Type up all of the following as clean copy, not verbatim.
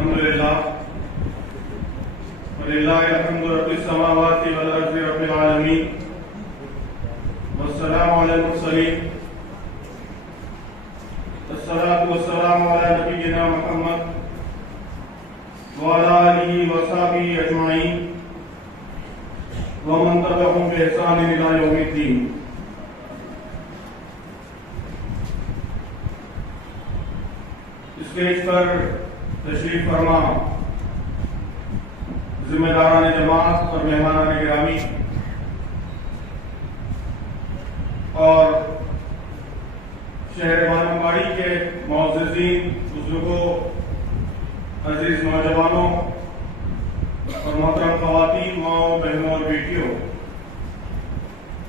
الحمد لله ولله الحمد رب السماوات والأرض رب العالمين والسلام على المرسلين الصلاة والسلام على نبينا محمد وعلى آله وصحبه أجمعين ومن تبعهم بإحسان إلى يوم الدين. اسٹیج پر تشریف فرما ذمہ داران جماعت اور مہمانان گرامی اور شہر بانواڑی کے معززین بزرگوں، عزیز نوجوانوں اور محترم خواتین، ماؤں، بہنوں اور بیٹیوں،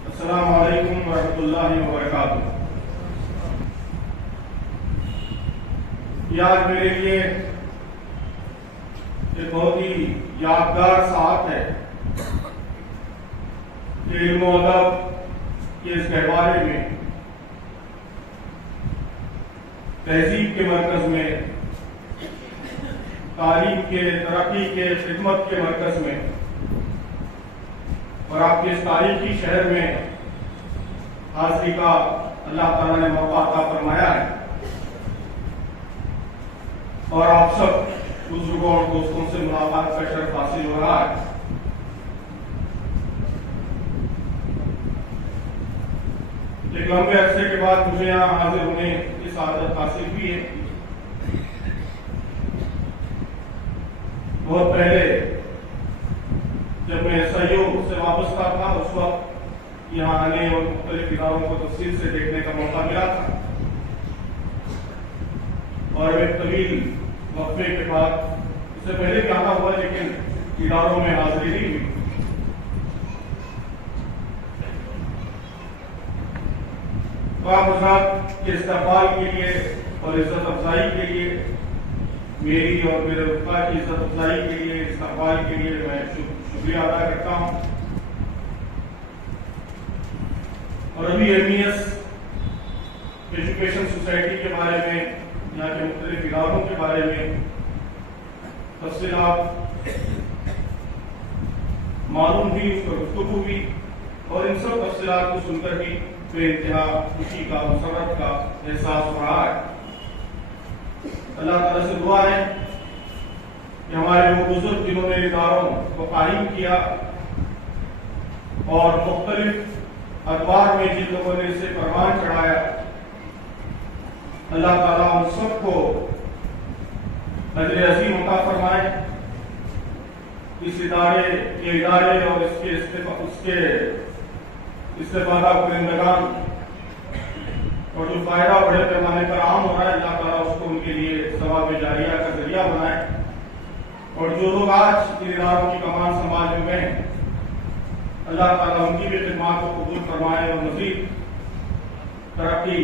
السلام علیکم ورحمۃ اللہ وبرکاتہ. یہ آج میرے لیے ایک بہت ہی یادگار ساعت ہے کہ علم و ادب کے اس گہوارے میں، تہذیب کے مرکز میں، تعلیم کے، ترقی کے، خدمت کے مرکز میں اور آپ کے اس تاریخی شہر میں حاضری کا اللہ تعالیٰ نے موقع عطا فرمایا ہے اور آپ سب بزرگوں اور دوستوں سے ملاقات کا شرف حاصل ہو رہا ہے. ایک لمبے عرصے کے بعد مجھے یہاں حاضر ہونے کی سعادت حاصل ہوئی ہے. بہت پہلے جب میں سیو سے وابستہ تھا، اس وقت یہاں آنے اور مختلف اداروں کو تفصیل سے دیکھنے کا موقع ملا تھا اور ایک طویل وقفے کے بعد، اس سے پہلے بھی آنا ہوا لیکن اداروں میں حاضری نہیں ہوئی. آپ حضرات کے استقبال کے لیے اور عزت افزائی کے لیے، میری اور میرے رفقا کی عزت افزائی کے لیے، استقبال کے لیے میں شکریہ ادا کرتا ہوں. اور ابھی ایمینس ایجوکیشن سوسائٹی کے بارے میں، یہاں کے مختلف اداروں کے بارے میں تفصیلات معلوم ہوئی، اس پر گفتگو ہوئی اور ان سب تفصیلات کو سن کر بھی بے انتہا خوشی کا، مسرت کا احساس ہو رہا ہے. اللہ تعالیٰ سے دعا ہے کہ ہمارے وہ بزرگ جنہوں نے اداروں کو قائم کیا اور مختلف ادوار میں جن لوگوں نے اسے پروان چڑھایا، اللہ تعالیٰ ہم سب کو اجر عظیم عطا فرمائے. اس ادارے اور اس کے استفادہ کنندگان اور جو فائدہ بڑے پیمانے پر عام ہو رہا ہے، اللہ تعالیٰ اس کو ان کے لیے ثواب جاریہ کا ذریعہ بنائے. اور جو لوگ آج ان اداروں کی کمان سنبھالے ہوئے ہیں، اللہ تعالیٰ ان کی بھی خدمات کو قبول فرمائے اور مزید ترقی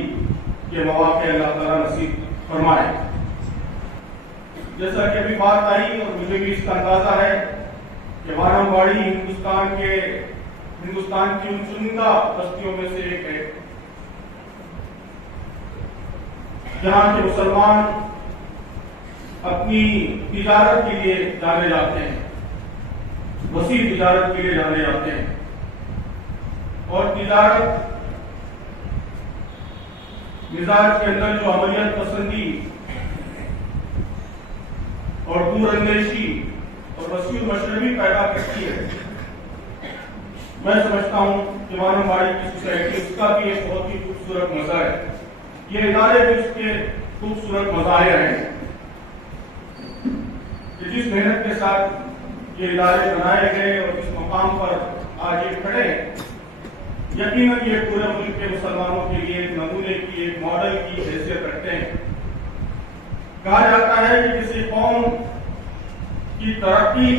کے مواقع اللہ تعالیٰ نصیب فرمائے. جیسا کہ ابھی بات آئی اور مجھے بھی اس کا اندازہ ہے کہ بانواڑی ہندوستان کی ان چنندہ بستیوں میں سے ایک ہے جہاں کے مسلمان اپنی تجارت کے لیے جانے جاتے ہیں، وسیع تجارت کے لیے جانے جاتے ہیں. اور تجارت مزاج کے اندر جو عملیت پسندی اور دور اندیشی اور وسیع مشربی پیدا کرتی ہے، میں سمجھتا ہوں کہ بانواڑی کی سوسائٹی اس کا بھی ایک بہت ہی خوبصورت مزہ ہے. یہ ادارے بھی اس کے خوبصورت مظاہر ہیں کہ جس محنت کے ساتھ یہ ادارے بنائے گئے اور جس مقام پر آج یہ کھڑے ہیں، یقیناً یہ پورے ملک کے مسلمانوں کے لیے ایک نمونے کی، ایک ماڈل کی حیثیت رکھتے ہیں. کہا جاتا ہے کہ کسی قوم کی ترقی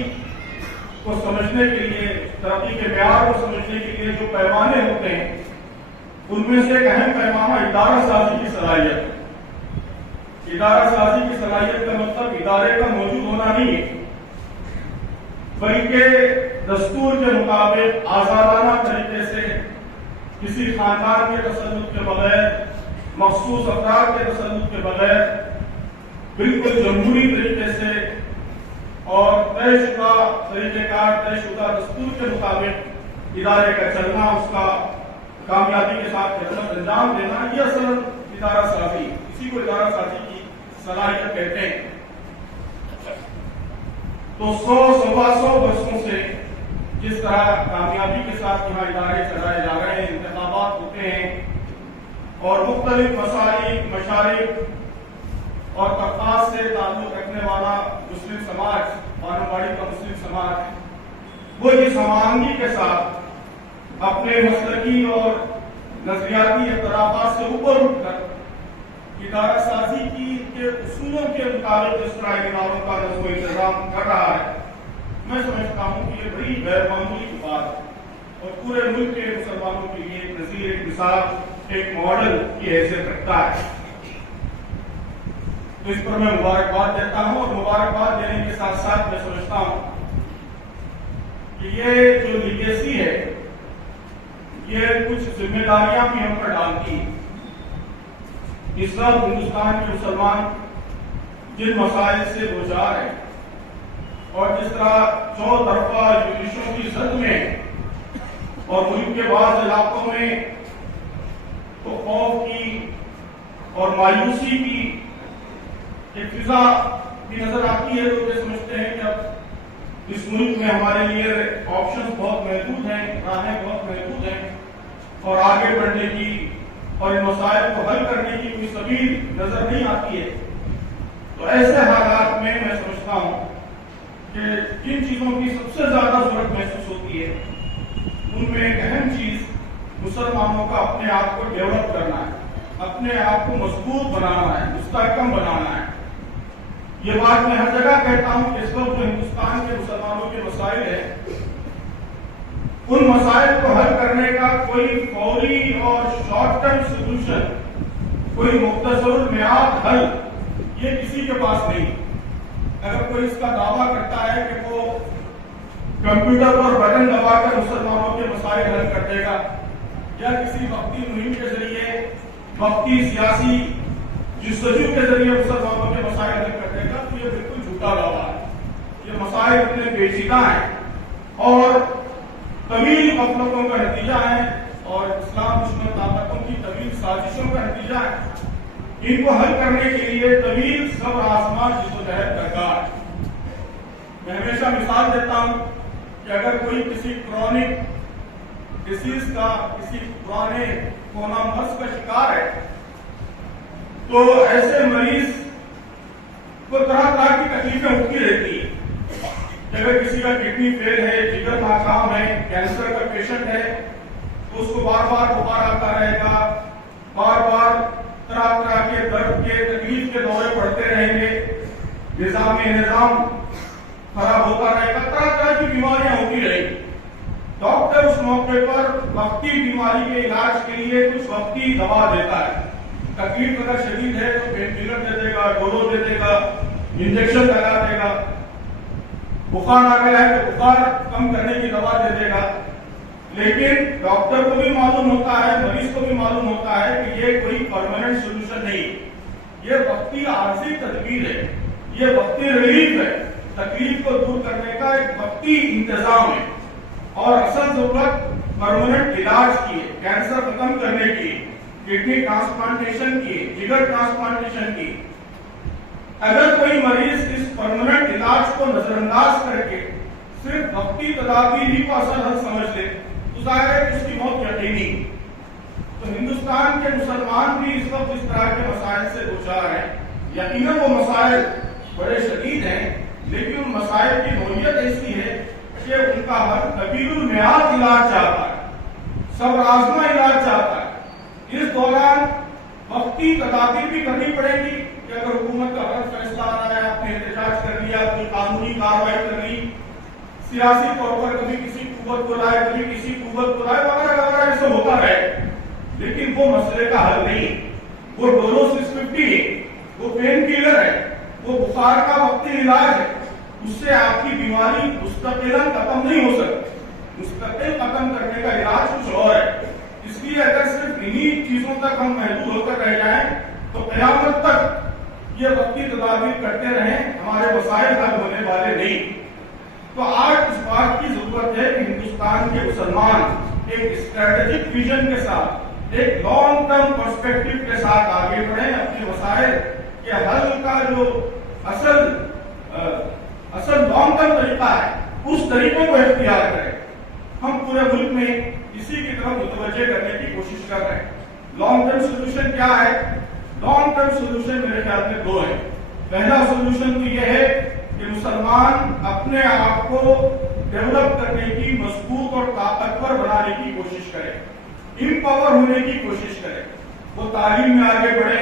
کو سمجھنے کے لیے، ترقی کے معیار کو سمجھنے کے لیے جو پیمانے ہوتے ہیں، ان میں سے ایک اہم پیمانہ ادارہ سازی کی صلاحیت. ادارہ سازی کی صلاحیت کا مطلب ادارے کا موجود ہونا نہیں ہے، بلکہ دستور کے مطابق آزادانہ طریقے سے کسی خاندان کے تسلط کے بغیر، مخصوص افراد کے تسلط کے بغیر، بالکل جمہوری طریقے سے اور طے شدہ طریقہ کار، طے شدہ دستور کے مطابق ادارے کا چلنا، اس کا کامیابی کے ساتھ خدمت انجام دینا، یہ اصل ادارہ سازی، اسی کو ادارہ سازی کی صلاحیت کہتے ہیں۔ تو 100 برسوں سے جس طرح کامیابی کے ساتھ یہاں ادارے چلائے جا رہے ہیں، انتخابات ہوتے ہیں اور مختلف مسائل، مشارق اور طبقات سے تعلق رکھنے والا مسلم سماج، بانواڑی کا مسلم سماج، وہ اس ہمآہنگی کے ساتھ اپنے مسلکی اور نظریاتی اختلافات سے اوپر اٹھ کر ادارہ سازی کے اصولوں کے مطابق اس طرح اداروں کا نظم و انتظام کر رہا ہے، میں سمجھتا ہوں کہ یہ بڑی غیر معمولی بات اور پورے ملک کے مسلمانوں کے لیے ایک نظیر، ایک مثال، ایک ماڈل کی حیثیت رکھتا ہے۔ تو اس پر میں مبارکباد دیتا ہوں، اور مبارکباد دینے کے ساتھ ساتھ میں سمجھتا ہوں کہ یہ جو لیگیسی ہے، یہ کچھ ذمہ داریاں بھی ہم پر ڈالتی ہیں۔ اس وقت ہندوستان کے مسلمان جن مسائل سے دوچار ہیں اور جس طرح چوطرفہ جوئشوں کی زد میں اور ملک کے بعض علاقوں میں تو خوف کی اور مایوسی کی ایک فضا بھی نظر آتی ہے، تو یہ سمجھتے ہیں کہ اب اس ملک میں ہمارے لیے آپشنز بہت محدود ہیں، راہیں بہت محدود ہیں، اور آگے بڑھنے کی اور ان مسائل کو حل کرنے کی کوئی سبیل نظر نہیں آتی ہے۔ تو ایسے حالات میں میں سمجھتا ہوں کہ جن چیزوں کی سب سے زیادہ ضرورت محسوس ہوتی ہے، ان میں ایک اہم چیز مسلمانوں کا اپنے آپ کو ڈیولپ کرنا ہے، اپنے آپ کو مضبوط بنانا ہے، مستحکم بنانا ہے۔ یہ بات میں ہر جگہ کہتا ہوں کہ اس وقت جو ہندوستان کے مسلمانوں کے مسائل ہیں، ان مسائل کو حل کرنے کا کوئی فوری اور شارٹ ٹرم سولوشن، کوئی مختصر المیعاد حل یہ کسی کے پاس نہیں۔ اگر کوئی اس کا دعویٰ کرتا ہے کہ وہ کمپیوٹر پر بٹن دبا کر مسلمانوں کے مسائل حل کر دے گا، یا کسی وقتی مہم کے ذریعے، وقتی سیاسی جستجو کے ذریعے مسلمانوں کے مسائل حل کر دے گا، تو یہ بالکل جھوٹا دعویٰ ہے۔ یہ مسائل اتنے پیچیدہ ہیں اور طویل غفلتوں کا نتیجہ ہے، اور اسلام دشمن طاقتوں کی طویل سازشوں کا نتیجہ ہے۔ ان کو حل کرنے کے لیے طویل صبر آزما جدوجہد درکار ہے۔ میں ہمیشہ مثال دیتا ہوں کہ اگر کوئی کسی کرونک ڈیزیز کا، کسی پرانے کورونا مرض کا شکار ہے، تو ایسے مریض کو طرح طرح کی تکلیفیں ہوتی رہتی ہیں۔ اگر کسی کا کڈنی فیل ہے، جگر ناکام ہے، کینسر کا پیشنٹ ہے، تو اس کو بار بار بخار آتا رہے گا، بار بار طرح طرح کے درد کے، تکلیف کے دورے پڑتے رہیں گے، نظام خراب ہوتا رہے گا، طرح طرح کی بیماریاں ہوتی رہیں گی۔ ڈاکٹر اس موقع پر وقتی بیماری کے علاج کے لیے کچھ وقتی دوا دیتا ہے۔ تکلیف اگر شدید ہے تو پین کلر دے دے گا، ڈولو دے دے گا، انجیکشن لگا دے گا۔ بخار آ گیا ہے تو بخار کم کرنے کی دوا دے دے گا۔ لیکن ڈاکٹر کو بھی معلوم ہوتا ہے، مریض کو بھی معلوم ہوتا ہے کہ یہ کوئی پرماننٹ سولوشن نہیں، یہ وقتی عارضی تدبیر ہے، یہ وقتی ریلیف ہے، تکلیف کو دور کرنے کا ایک وقتی انتظام ہے، اور اصل ضرورت پرماننٹ علاج کی ہے، کینسر ختم کرنے کی، کڈنی ٹرانسپلانٹیشن کی، جگر ٹرانسپلانٹیشن کی۔ اگر کوئی مریض اس پرماننٹ علاج کو نظر انداز کر کے صرف وقتی تدابیر ہی کو اصل حل سمجھ لے تو ظاہر ہے کہ اس کی موت یقینی۔ تو ہندوستان کے مسلمان بھی اس وقت اس طرح کے مسائل سے دوچار ہیں۔ یقیناً وہ مسائل بڑے شدید ہیں، لیکن ان مسائل کی نوعیت ایسی ہے کہ ان کا حل طویل المیعاد علاج چاہتا ہے، صبر آزما علاج چاہتا ہے۔ اس دوران وقتی تدابیر بھی کرنی پڑے گی کہ اگر حکومت کا غلط فیصلہ آ رہا ہے، آپ نے احتجاج کر لیا، کوئی قانونی کارروائی کر لی، سیاسی طور پر کبھی کسی قوت کو لائے، کبھی کسی قوت کو لائے، وغیرہ وغیرہ ایسے ہوتا رہے، لیکن وہ مسئلے کا حل نہیں۔ وہ ڈولو 650 ہے، وہ پین کلر ہے، وہ بخار کا وقتی علاج ہے، اس سے آپ کی بیماری مستقلاً ختم نہیں ہو سکتی۔ مستقل ختم کرنے کا علاج کچھ اور ہے۔ اس لیے اگر صرف انہی چیزوں تک ہم محدود ہو کر رہ جائیں تو قیامت تک یہ وقتی تدابیر کرتے رہیں ہمارے مسائل حل ہونے والے نہیں۔ تو آج اس بات کی ضرورت ہے کہ ہندوستان کے مسلمان ایک اسٹریٹجک ویژن کے ساتھ، ایک لانگ ٹرم پرسپیکٹو کے ساتھ آگے بڑھیں، اپنے مسائل کے حل کا جو اصل لانگ ٹرم طریقہ ہے اس طریقے کو اختیار کریں۔ ہم پورے ملک میں اسی کی طرف متوجہ کرنے کی کوشش کر رہے ہیں۔ لانگ ٹرم سولوشن کیا ہے؟ لانگ ٹرم سولوشن میرے خیال میں دو ہے۔ پہلا سولوشن تو یہ ہے کہ مسلمان اپنے آپ کو ڈیولپ کرنے کی، مضبوط اور طاقتور بنانے کی کوشش کرے، امپاور ہونے کی کوشش کرے۔ وہ تعلیم میں آگے بڑھے،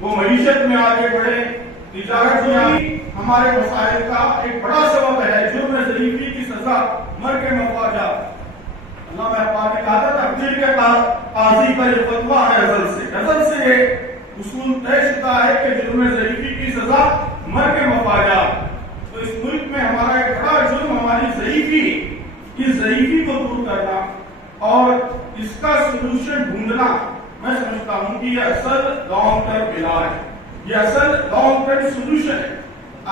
وہ معیشت میں آگے بڑھے، تجارت میں۔ ہمارے مسائل کا ایک بڑا سبب ہے جرم ضعیفی کی سزا، مر کے مفاجات۔ علامہ اقبال نے کہا تھا تقدیر کے قاضی کا یہ فتویٰ ہے ازل سے یہ اصول طے شدہ ہے کہ جرم ضعیفی کی سزا مر کے مفاجات۔ تو اس ملک میں ہمارا ایک بڑا جرم ہماری ضعیفی، اس ضعیفی کو دور کرنا اور اس کا سولوشن ڈھونڈنا، میں سمجھتا ہوں کہ یہ اصل لانگ ٹرم علاج ہے، یہ اصل لانگ ٹرم سولوشن ہے۔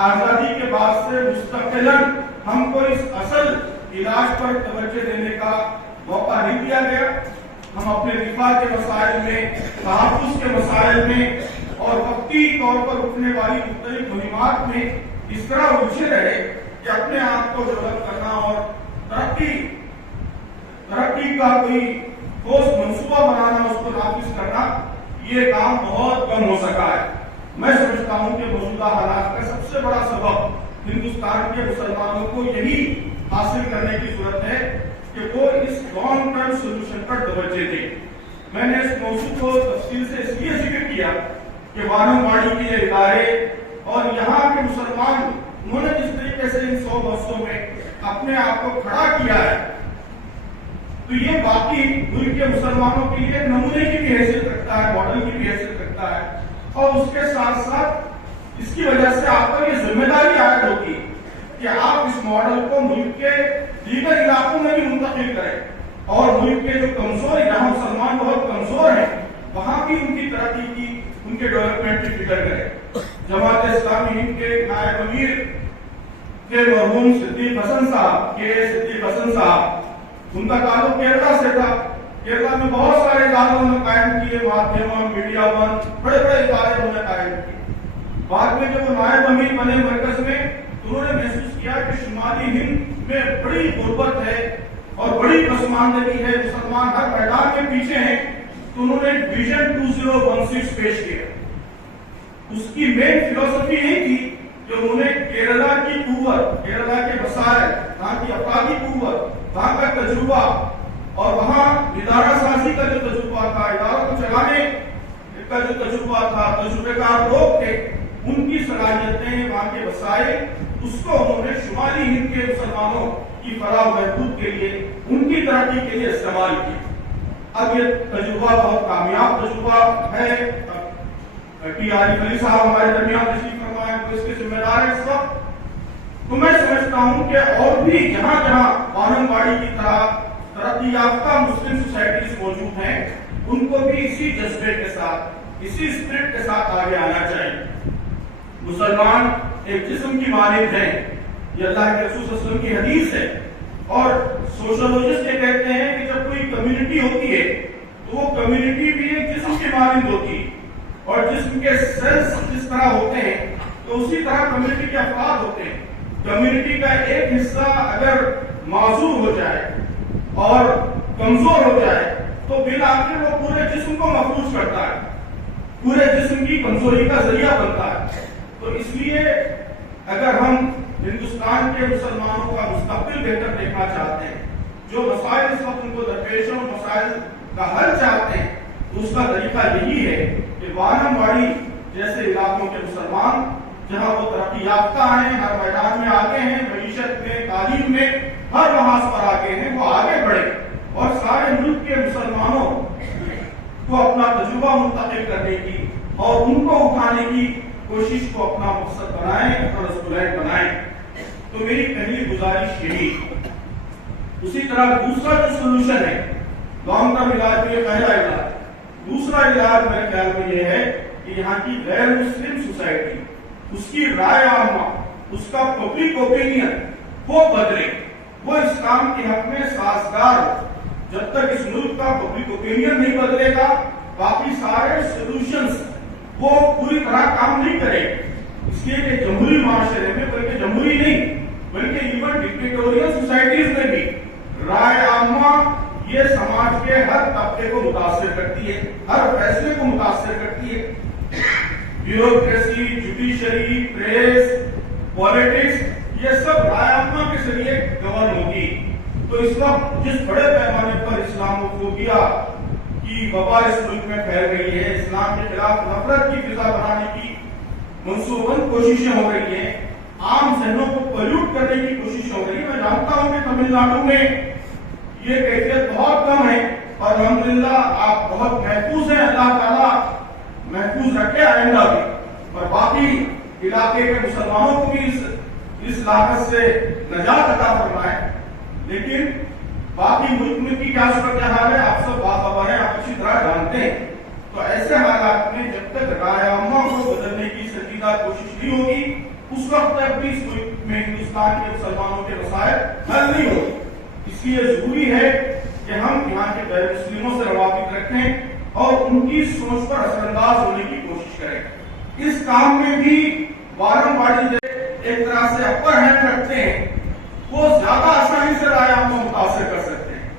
آزادی کے بعد سے مستقلاً ہم کو اس اصل علاج پر توجہ دینے کا موقع نہیں دیا گیا۔ ہم اپنے دفاع کے مسائل میں، تحفظ کے مسائل میں اور وقتی طور پر اٹھنے والی مختلف مہمات میں اس طرح الجھے رہے کہ اپنے آپ کو ڈیولپ کرنا اور ترقی کا کوئی ٹھوس منصوبہ بنانا، اس کو نافذ کرنا، یہ کام بہت کم ہو سکا ہے۔ میں سمجھتا ہوں کہ موجودہ حالات کا سب سے بڑا سبب ہندوستان کے مسلمانوں کو یہی حاصل کرنے کی ضرورت ہے کہ وہ اس لانگ ٹرم سولوشن پر توجہ دیں۔ میں نے اس موضوع کو تفصیل سے اس لیے ذکر کیا کہ وانم واڑی کے یہ ادارے اور یہاں کے مسلمان، انہوں نے جس طریقے سے ان 100 برسوں میں اپنے آپ کو کھڑا کیا ہے، تو یہ باقی ملک کے مسلمانوں کے لیے نمونے کی بھی حیثیت رکھتا ہے، ماڈل کی بھی حیثیت رکھتا ہے، اور اس کے ساتھ ساتھ اس کی وجہ سے آپ پر یہ ذمہ داری عائد ہوتی ہے کہ آپ اس ماڈل کو ملک کے دیگر علاقوں میں بھی منتقل کریں، اور ملک کے جو کمزور، جہاں مسلمان بہت کمزور ہیں، وہاں بھی ان کی ترقی کی، ان کے ڈیولپمنٹ کی فکر کریں۔ جماعت اسلامی ہند کے نائب امیر کے مرحوم صدیق حسن صاحب، ان کا تعلق کیرلا سے تھا۔ کیرلا میں بہت سارے ادارے انہوں نے قائم کیے، مادھیما، میڈیا ون، بڑے بڑے ادارے انہوں نے قائم کیے۔ بعد میں جب وہ نائب امیر بنے مرکز میں، تو انہوں نے محسوس کیا کہ شمالی ہند میں بڑی غربت ہے اور بڑی پسماندگی ہے، مسلمان ہر میدان میں پیچھے ہیں، تو انہوں نے ویژن 2016 پیش کیا۔ اس کی مین فلسفی یہی تھی کہ انہوں نے کیرلا کی قوت، کیرلا کے مسائل، وہاں کی افرادی قوت، وہاں کا تجربہ اور وہاں ادارہ سازی کا جو تجربہ تھا، اداروں کو چلانے کا جو تجربہ تھا، تجربے کار لوگ تھے، ان کی صلاحیتیں، وہاں کے وسائل، اس کو انہوں نے شمالی ہند کے مسلمانوں کی فلاح و بہبود کے لیے، ان کی ترقی کے لیے استعمال کیا۔ اب یہ تجربہ بہت کامیاب تجربہ ہے۔ ٹی عارف علی صاحب ہمارے درمیان تشریف فرما ہے، تو اس کے ذمہ دار ہیں اس وقت۔ تو میں سمجھتا ہوں کہ اور بھی جہاں جہاں وانم واڑی کی طرح ترقی یافتہ مسلم سوسائٹیز موجود ہیں، ان کو بھی اسی جذبے کے ساتھ، اسی اسپرٹ کے ساتھ آگے آنا چاہیے۔ مسلمان ایک جسم کی مانند ہیں، یہ اللہ کے رسول صلی اللہ علیہ وسلم کی حدیث ہے، اور سوشولوجسٹ یہ کہتے ہیں کہ جب کوئی کمیونٹی ہوتی ہے تو وہ کمیونٹی بھی ایک جسم کی مانند ہوتی ہے، اور جسم کے سیلز جس طرح ہوتے ہیں تو اسی طرح کمیونٹی کے افراد ہوتے ہیں۔ کمیونٹی کا ایک حصہ اگر معذور ہو جائے اور کمزور ہو جائے تو بالآخر وہ پورے جسم کو محفوظ کرتا ہے، پورے جسم کی کمزوری کا ذریعہ بنتا ہے۔ تو اس لیے اگر ہم ہندوستان کے مسلمانوں کا مستقبل بہتر دیکھنا چاہتے ہیں، جو مسائل اس وقت ان کو درپیش ہیں، مسائل کا حل چاہتے ہیں، تو اس کا طریقہ یہی ہے کہ وانم واڑی جیسے علاقوں کے مسلمان جہاں وہ ترقی یافتہ ہیں، ہر میدان میں آگے ہیں، معیشت میں، تعلیم میں، ہر محاذ پر آگے ہیں، وہ آگے بڑھے اور سارے ملک کے مسلمانوں کو اپنا تجربہ منتقل کرنے کی اور ان کو اٹھانے کی کوشش کو اپنا مقصد بنائیں، اپنا رسولائٹ بنائیں۔ تو میری پہلی گزارش یہی۔ اسی طرح دوسرا جو سولوشن ہے لانگ ٹرم علاج میں، یہ پہلا علاج، دوسرا علاج میرے خیال میں یہ ہے کہ یہاں کی غیر مسلم سوسائٹی، اس کی رائے عامہ، اس کا پبلک اوپینین وہ بدلے، وہ اسلام کے حق میں سازگار ہو۔ جب تک اس ملک کا پبلک اوپینین نہیں بدلے گا، باقی سارے سولوشنز وہ پوری طرح کام نہیں کرے۔ اس لیے کہ جمہوری معاشرے میں، بلکہ جمہوری نہیں بلکہ ایون ڈکٹیٹوریل سوسائٹیز میں بھی رائے عامہ یہ سماج کے ہر طبقے کو متاثر کرتی ہے، ہر فیصلے کو متاثر کرتی ہے۔ بیوروکریسی، جوڈیشری، پریس، پالیٹکس، یہ سب رائے عامہ کے ذریعے گورن ہوگی۔ تو اس وقت جس بڑے پیمانے پر اسلاموفوبیا کی وبا اس ملک میں پھیل رہی ہے، اسلام کے خلاف نفرت کی فضا بنانے کی منصوبند کوششیں ہو رہی ہیں، عام ذہنوں کو پلیوٹ کرنے کی کوشش ہو رہی ہے، میں جانتا ہوں کہ تمل ناڈو میں یہ کیفیت بہت کم ہے اور الحمدللہ آپ بہت محفوظ ہیں، اللہ تعالیٰ محفوظ رکھے آئندہ بھی، اور باقی علاقے کے مسلمانوں کو بھی اس لاحقت سے نجات عطا فرمائے۔ لیکن باقی ملک میں کی کیا صورتحال ہے آپ سب باخبر ہیں، آپ اچھی طرح جانتے ہیں۔ تو ایسے حالات میں جب تک رائے عامہ کو بدلنے کی سنجیدہ کوشش نہیں ہوگی، اس وقت تک بھی اس ملک میں ہندوستان کے مسلمانوں کے مسائل حل نہیں ہوگی۔ اس لیے ضروری ہے کہ ہم یہاں کے غیر مسلموں سے روابط رکھیں اور ان کی سوچ پر اثر انداز ہونے کی کوشش کریں۔ اس کام میں بھی وارم باڑی ایک طرح سے اپر ہینڈ رکھتے ہیں، وہ زیادہ آسانی سے رائے عامہ کو متاثر کر سکتے ہیں۔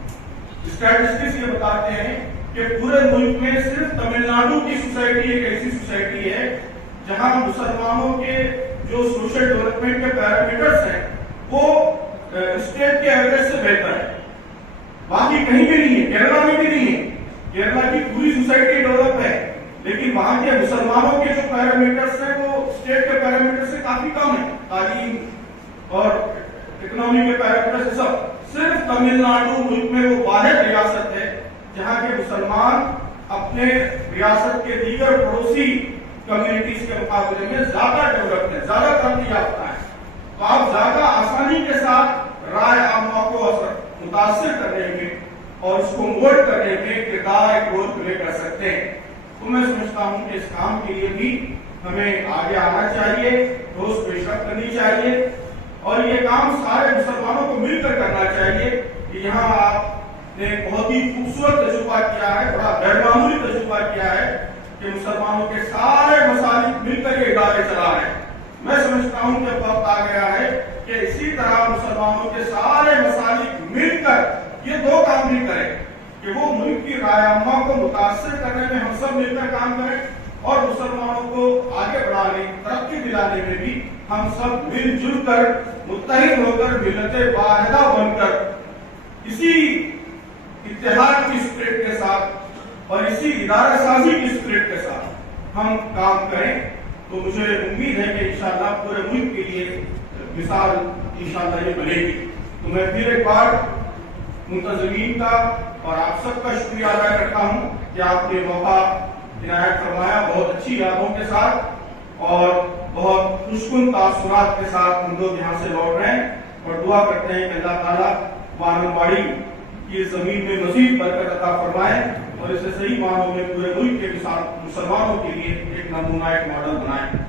اسٹیٹسٹکس یہ بتاتے ہیں کہ پورے ملک میں صرف تمل ناڈو کی سوسائٹی ایک ایسی سوسائٹی ہے جہاں مسلمانوں کے جو سوشل ڈیولپمنٹ کے پیرامیٹرز ہیں وہ اسٹیٹ کے ایوریج سے بہتر ہے، باقی کہیں بھی نہیں ہے، کیرلا میں بھی نہیں ہے۔ کیرلا کی پوری سوسائٹی ڈیولپ ہے لیکن وہاں کے مسلمانوں کے جو پیرامیٹرز ہیں وہ اسٹیٹ کے پیرامیٹر سے کافی کم ہے، تعلیم اور اکنامی کے پیرامیٹر سب۔ صرف تمل ناڈو ملک میں وہ واحد ریاست ہے جہاں کے مسلمان اپنے ریاست کے دیگر پڑوسی کمیونٹیز کے مقابلے میں زیادہ ڈیولپڈ ہیں، زیادہ ترقی یافتہ ہیں۔ تو آپ زیادہ آسانی کے ساتھ رائے عامہ کو متاثر کرنے میں اور اس کو مولڈ کرنے میں کردار ایک رول پلے کر سکتے ہیں۔ تو میں سمجھتا ہوں کہ اس کام کے لیے بھی ہمیں آگے آنا چاہیے، ٹھوس پیشرفت کرنی چاہیے، اور یہ کام سارے مسلمانوں کو مل کر کرنا چاہیے۔ کہ یہاں آپ نے بہت ہی خوبصورت تجربہ کیا ہے، بڑا غیر معمولی تجربہ کیا ہے کہ مسلمانوں کے سارے مسالک مل کر یہ ادارے چلا رہے ہیں۔ میں سمجھتا ہوں کہ وقت آ گیا ہے کہ اسی طرح مسلمانوں کے سارے مسالک مل کر یہ دو کام بھی کریں کہ وہ ملک کی رائے عامہ کو متاثر کرنے میں ہم سب مل کر کام کریں، اور مسلمانوں کو آگے بڑھانے، ترقی دلانے میں بھی ہم سب مل جل کر، متحد ہو کر، ملت واحدہ بن کر، اسی اتحاد کی اسپرٹ کے ساتھ اور اسی ادارہ سازی کی اسپرٹ کے ساتھ ہم کام کریں۔ تو مجھے امید ہے کہ انشاءاللہ پورے ملک کے لیے مثال انشاءاللہ یہ بنے گی۔ تو میں پھر ایک بار منتظمین کا اور آپ سب کا شکریہ ادا کرتا ہوں کہ آپ نے موقع عنایت فرمایا، بہت اچھی یادوں کے ساتھ اور بہت خوشکن تاثرات کے ساتھ ہم لوگ یہاں سے لوٹ رہے ہیں، اور دعا کرتے ہیں کہ اللہ تعالیٰ وارن باڑی کی زمین میں مزید برکت عطا فرمائے اور اسے صحیح معنوں میں پورے ملک کے مسلمانوں کے لیے ایک نمونہ، ایک ماڈل بنائے۔